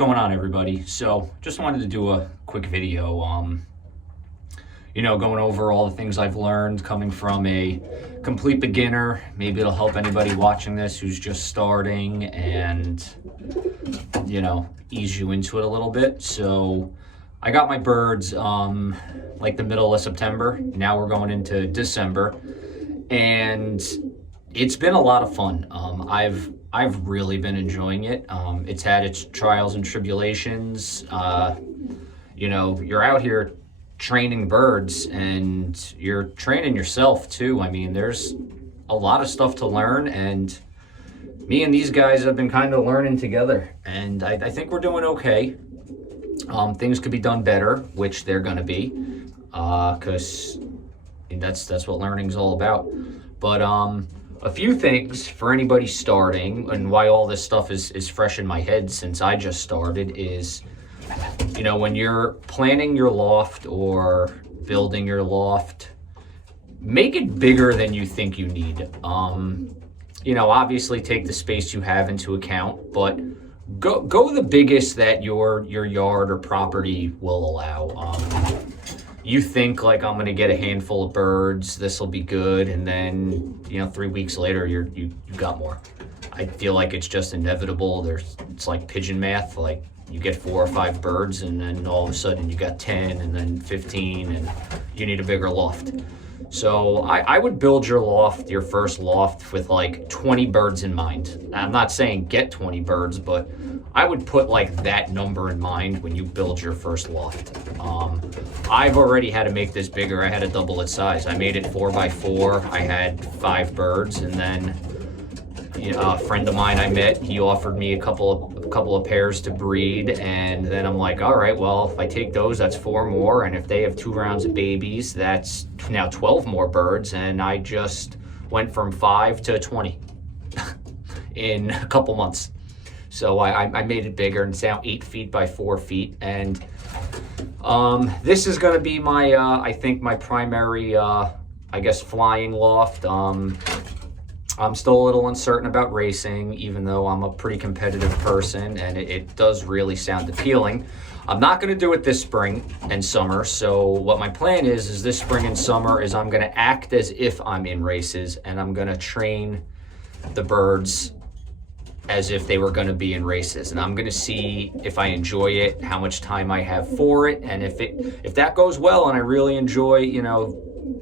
going on, everybody? So just wanted to do a quick video, going over all the things I've learned coming from a complete beginner. Maybe it'll help anybody watching this who's just starting and, ease you into it a little bit. So I got my birds like the middle of September. Now we're going into December, and it's been a lot of fun. I've really been enjoying it. It's had its trials and tribulations. You're out here training birds and you're training yourself too. I mean, there's a lot of stuff to learn, and me and these guys have been kind of learning together, and I think we're doing okay. Things could be done better, which they're gonna be, because that's what learning's all about. But a few things for anybody starting, and why all this stuff is fresh in my head since I just started, is, when you're planning your loft or building your loft, make it bigger than you think you need. Obviously take the space you have into account, but go the biggest that your yard or property will allow. You think like, I'm gonna get a handful of birds, this will be good, and then 3 weeks later you got more. I feel like it's just inevitable. It's like pigeon math. Like, you get 4 or 5 birds, and then all of a sudden you got 10, and then 15, and you need a bigger loft. So I would build your first loft with like 20 birds in mind. I'm not saying get 20 birds, but I would put like that number in mind when you build your first loft. I've already had to make this bigger. I had to double its size. I made it 4x4. I had 5 birds, and then a friend of mine I met, he offered me a couple of pairs to breed, and then I'm like, all right, well, if I take those, that's 4 more, and if they have 2 rounds of babies, that's now 12 more birds, and I just went from 5 to 20 in a couple months. So I made it bigger, and it's now 8 feet by 4 feet, and this is going to be my I think my primary flying loft. I'm still a little uncertain about racing, even though I'm a pretty competitive person, and it does really sound appealing. I'm not going to do it this spring and summer, so what my plan is this spring and summer is I'm going to act as if I'm in races, and I'm going to train the birds as if they were going to be in races, and I'm going to see if I enjoy it, how much time I have for it, and if that goes well and I really enjoy,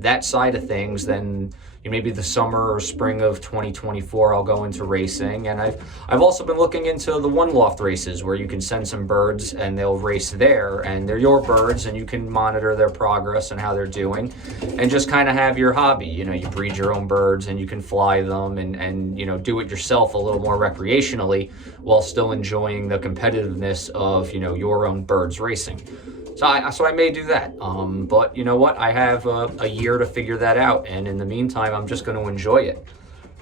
that side of things, then maybe the summer or spring of 2024 I'll go into racing. And I've also been looking into the one loft races where you can send some birds and they'll race there, and they're your birds, and you can monitor their progress and how they're doing, and just kind of have your hobby. You breed your own birds and you can fly them and do it yourself a little more recreationally while still enjoying the competitiveness of your own birds racing. So I may do that, but you know what? I have a year to figure that out, and in the meantime, I'm just going to enjoy it.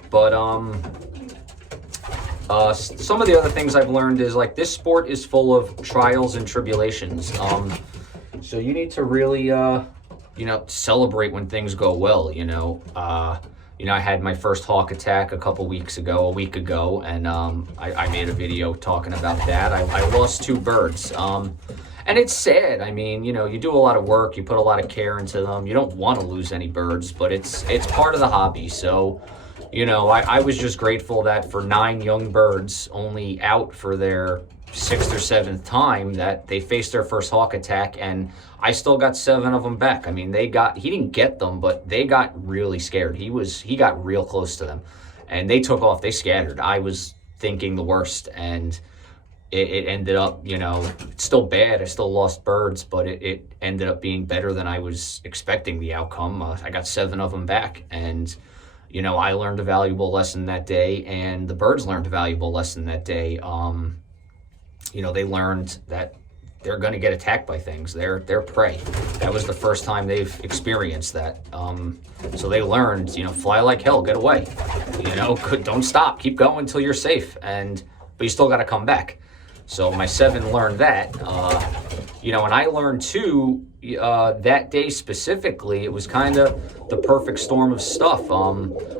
But some of the other things I've learned is, like, this sport is full of trials and tribulations. So you need to really, celebrate when things go well. I had my first hawk attack a week ago, and I made a video talking about that. I lost 2 birds. And it's sad. I mean, you do a lot of work, you put a lot of care into them. You don't want to lose any birds, but it's part of the hobby. So, I was just grateful that for 9 young birds, only out for their 6th or 7th time, that they faced their first hawk attack, and I still got 7 of them back. I mean, he didn't get them, but they got really scared. He got real close to them, and they took off. They scattered. I was thinking the worst, and it ended up, it's still bad. I still lost birds, but it ended up being better than I was expecting the outcome. I got 7 of them back, and, I learned a valuable lesson that day, and the birds learned a valuable lesson that day. They learned that they're going to get attacked by things. They're prey. That was the first time they've experienced that. So they learned, fly like hell, get away. Don't stop, keep going until you're safe, but you still got to come back. So my 7 learned that, and I learned too, that day specifically, it was kind of the perfect storm of stuff.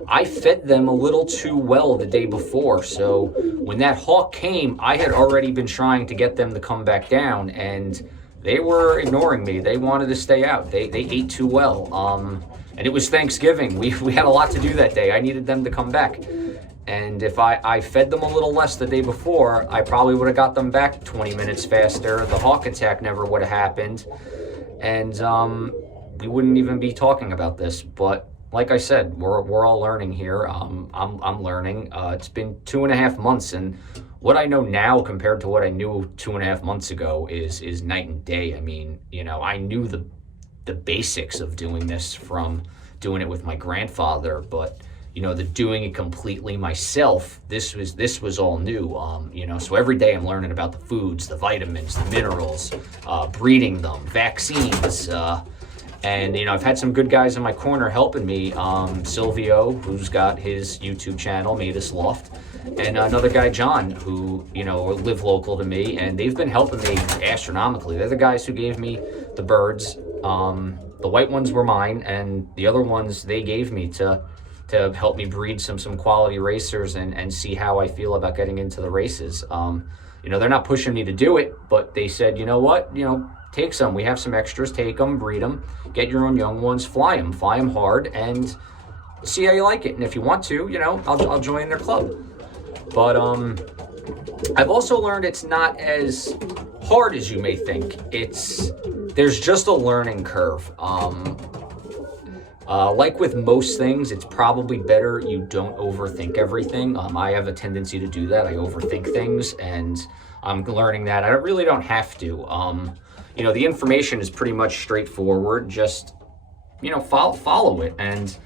I fed them a little too well the day before, so when that hawk came, I had already been trying to get them to come back down, and they were ignoring me. They wanted to stay out. They ate too well. And it was Thanksgiving. We had a lot to do that day. I needed them to come back. And if I fed them a little less the day before, I probably would have got them back 20 minutes faster. The hawk attack never would have happened. And we wouldn't even be talking about this. But like I said, we're all learning here. I'm learning. It's been 2.5 months, and what I know now compared to what I knew 2.5 months ago is night and day. I mean, I knew the basics of doing this from doing it with my grandfather, but the doing it completely myself, this was all new. So every day I'm learning about the foods, the vitamins, the minerals, breeding them, vaccines, and I've had some good guys in my corner helping me. Silvio, who's got his YouTube channel, made us Loft, and another guy, John, who live local to me, and they've been helping me astronomically. They're the guys who gave me the birds. The white ones were mine, and the other ones they gave me to help me breed some quality racers and see how I feel about getting into the races. They're not pushing me to do it, but they said, what, take some. We have some extras. Take them, breed them, get your own young ones, fly them hard, and see how you like it. And if you want to, I'll join their club. But I've also learned it's not as hard as you may think. There's just a learning curve. Like with most things, it's probably better you don't overthink everything. I have a tendency to do that. I overthink things, and I'm learning that I really don't have to. The information is pretty much straightforward. Just, follow it. And,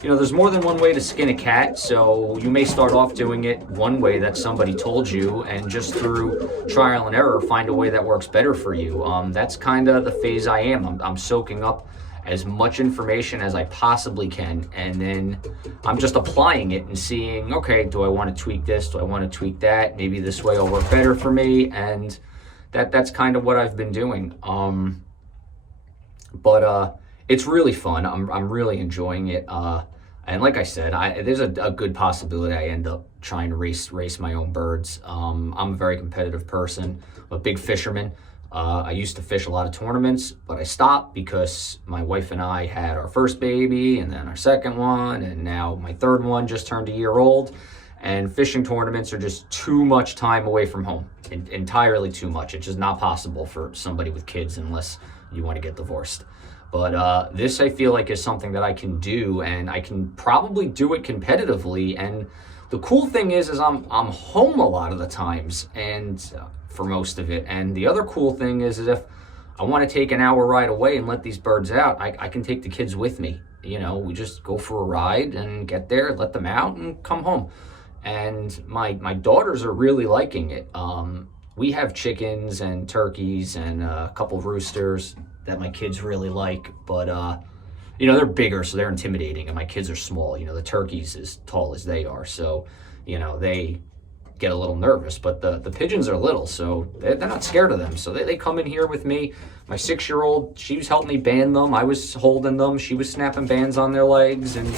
there's more than one way to skin a cat, so you may start off doing it one way that somebody told you, and just through trial and error, find a way that works better for you. That's kind of the phase I am. I'm soaking up as much information as I possibly can, and then I'm just applying it and seeing, okay, do I want to tweak this? Do I want to tweak that? Maybe this way will work better for me, and that's kind of what I've been doing. But it's really fun. I'm really enjoying it. And like I said, there's a good possibility I end up trying to race my own birds. I'm a very competitive person. I'm a big fisherman. I used to fish a lot of tournaments, but I stopped because my wife and I had our first baby, and then our second one, and now my third one just turned a year old. And fishing tournaments are just too much time away from home, entirely too much. It's just not possible for somebody with kids unless you want to get divorced. But this, I feel like, is something that I can do, and I can probably do it competitively. And the cool thing is I'm home a lot of the times, and for most of it. And the other cool thing is if I want to take an hour ride away and let these birds out, I can take the kids with me. We just go for a ride and get there, let them out, and come home. And my daughters are really liking it. We have chickens and turkeys and a couple of roosters that my kids really like, but they're bigger, so they're intimidating, and my kids are small. The turkey's as tall as they are, so they get a little nervous, but the pigeons are little, so they're not scared of them. So they come in here with me. My 6-year-old, she was helping me band them. I was holding them. She was snapping bands on their legs, and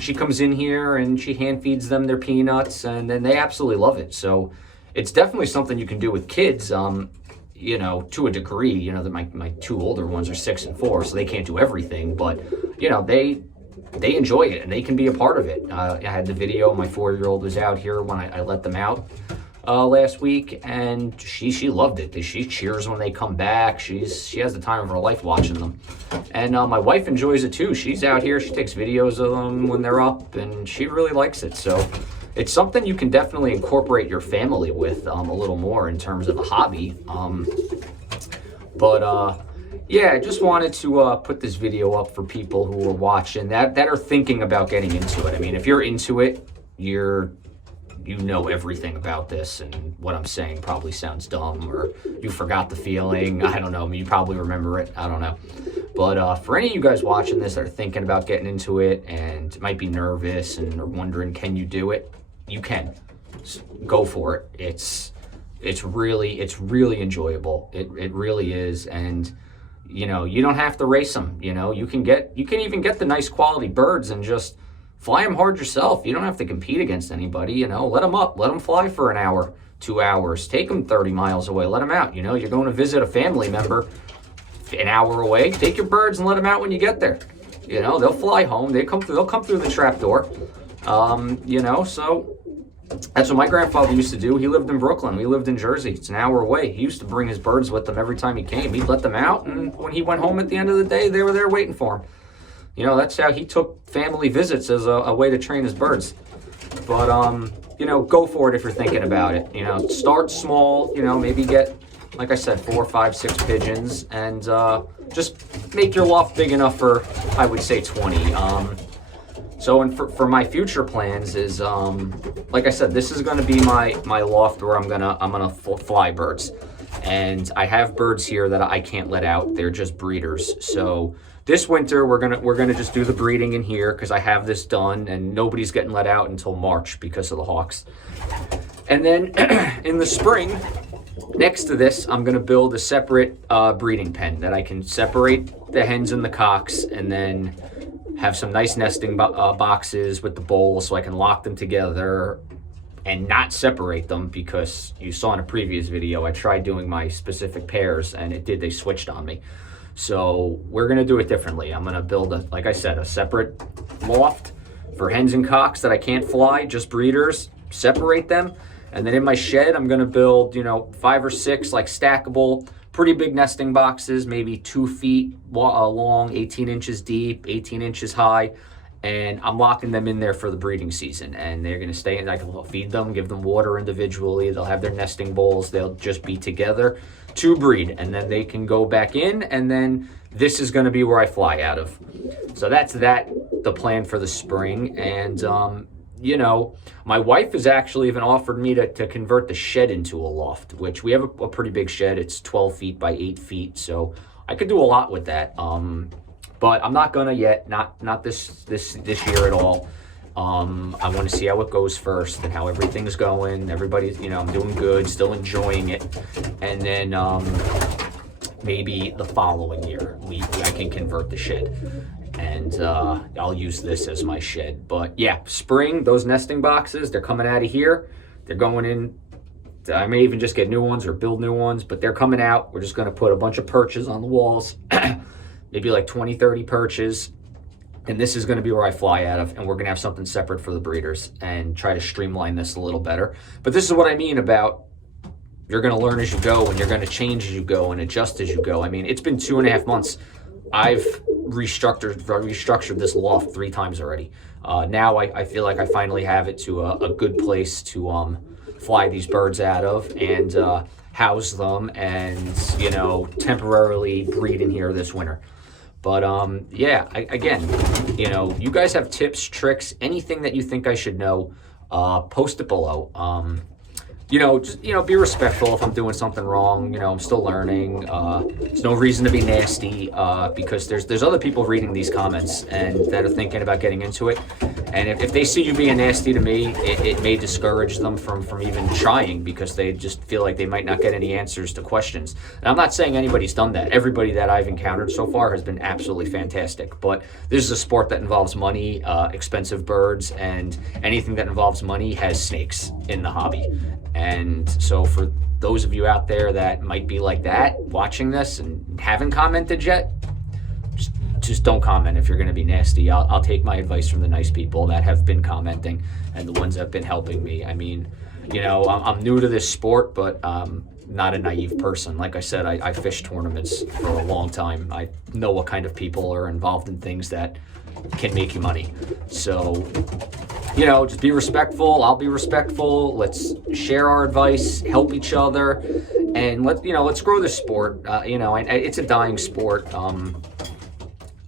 she comes in here and she hand feeds them their peanuts, and then they absolutely love it. So it's definitely something you can do with kids, to a degree. That my 2 older ones are 6 and 4, so they can't do everything, but they enjoy it, and they can be a part of it. I had the video. My 4-year-old was out here when I let them out last week, and she loved it. She cheers when they come back. She has the time of her life watching them. And my wife enjoys it too. She's out here. She takes videos of them when they're up, and she really likes it. So it's something you can definitely incorporate your family with a little more in terms of a hobby. Yeah, I just wanted to put this video up for people who are watching that are thinking about getting into it. I mean, if you're into it, you know everything about this, and what I'm saying probably sounds dumb, or you forgot the feeling. I don't know. You probably remember it. I don't know. But for any of you guys watching this that are thinking about getting into it and might be nervous and are wondering, can you do it? You can. Go for it. It's really enjoyable. It really is. And You know, you don't have to race them. You know, you can even get the nice quality birds and just fly them hard yourself. You don't have to compete against anybody. You know, let them up, let them fly for an hour, 2 hours, take them 30 miles away, let them out. You know, you're going to visit a family member an hour away, take your birds and let them out when you get there. You know, they'll fly home. They'll come through the trap door. You know, so that's what my grandfather used to do. He lived in Brooklyn. We lived in Jersey. It's an hour away. He used to bring his birds with him every time he came. He'd let them out, and when he went home at the end of the day, they were there waiting for him. You know, that's how he took family visits as a way to train his birds. But, you know, go for it if you're thinking about it. You know, start small, you know, maybe get, like I said, 4, 5, 6 pigeons, and just make your loft big enough for, I would say, 20. So, and for my future plans is, like I said, this is going to be my loft where I'm gonna fly birds, and I have birds here that I can't let out. They're just breeders. So this winter we're gonna just do the breeding in here because I have this done, and nobody's getting let out until March because of the hawks. And then in the spring, next to this, I'm gonna build a separate breeding pen that I can separate the hens and the cocks, and then have some nice nesting boxes with the bowls so I can lock them together and not separate them, because you saw in a previous video I tried doing my specific pairs and they switched on me. So we're gonna do it differently. I'm gonna build like I said, a separate loft for hens and cocks that I can't fly, just breeders, separate them. And then in my shed, I'm gonna build, you know, 5 or 6 like stackable, pretty big nesting boxes, maybe 2 feet long, 18 inches deep, 18 inches high. And I'm locking them in there for the breeding season. And they're gonna stay in, I can feed them, give them water individually. They'll have their nesting bowls. They'll just be together to breed. And then they can go back in, and then this is gonna be where I fly out of. So that's the plan for the spring. And, you know, my wife has actually even offered me to convert the shed into a loft, which we have a pretty big shed. It's 12 feet by 8 feet. So I could do a lot with that. But I'm not gonna yet, not this year at all. I want to see how it goes first and how everything's going. Everybody's, you know, I'm doing good, still enjoying it. And then maybe the following year, I can convert the shed. And I'll use this as my shed. But yeah, spring, those nesting boxes, they're coming out of here. They're going in. I may even just get new ones or build new ones, but they're coming out. We're just going to put a bunch of perches on the walls, maybe like 20, 30 perches. And this is going to be where I fly out of, and we're going to have something separate for the breeders and try to streamline this a little better. But this is what I mean about you're going to learn as you go, and you're going to change as you go and adjust as you go. I mean, it's been 2.5 months. I've restructured this loft 3 times already. Now I feel like I finally have it to a good place to fly these birds out of and house them and, you know, temporarily breed in here this winter. But yeah, again, you know, you guys have tips, tricks, anything that you think I should know, post it below. You know, just, you know, be respectful if I'm doing something wrong. You know, I'm still learning. There's no reason to be nasty because there's other people reading these comments and that are thinking about getting into it. And if they see you being nasty to me, it may discourage them from even trying because they just feel like they might not get any answers to questions. And I'm not saying anybody's done that. Everybody that I've encountered so far has been absolutely fantastic. But this is a sport that involves money, expensive birds, and anything that involves money has snakes in the hobby. And so for those of you out there that might be like that, watching this and haven't commented yet, just don't comment if you're going to be nasty. I'll take my advice from the nice people that have been commenting and the ones that have been helping me. I mean, you know, I'm new to this sport, but not a naive person. Like I said, I fished tournaments for a long time. I know what kind of people are involved in things that can make you money. So, you know, just be respectful. I'll be respectful. Let's share our advice, help each other, and let's grow this sport. You know, it's a dying sport.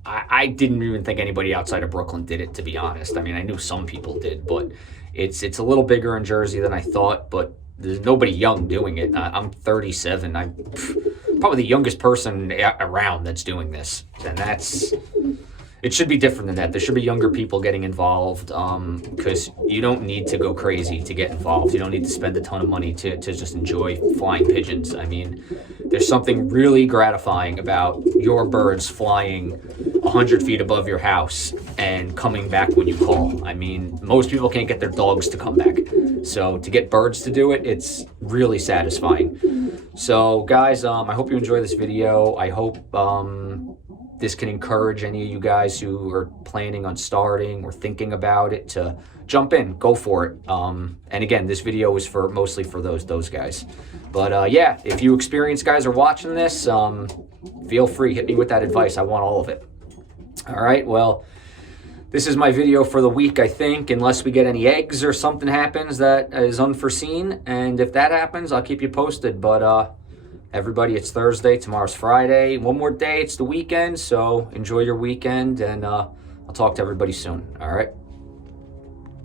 I didn't even think anybody outside of Brooklyn did it, to be honest. I mean, I knew some people did, but it's a little bigger in Jersey than I thought, but there's nobody young doing it. I'm 37. I'm probably the youngest person around that's doing this, and it should be different than that. There should be younger people getting involved, because you don't need to go crazy to get involved. You don't need to spend a ton of money to just enjoy flying pigeons. I mean, there's something really gratifying about your birds flying 100 feet above your house and coming back when you call. I mean, most people can't get their dogs to come back. So to get birds to do it, it's really satisfying. So guys, I hope you enjoy this video. I hope this can encourage any of you guys who are planning on starting or thinking about it to jump in, go for it. And again, this video is mostly for those guys. But yeah, if you experienced guys are watching this, feel free, hit me with that advice. I want all of it. All right, well, this is my video for the week, I think, unless we get any eggs or something happens that is unforeseen. And if that happens, I'll keep you posted. But everybody, it's Thursday, tomorrow's Friday. One more day, it's the weekend. So enjoy your weekend, and I'll talk to everybody soon. All right.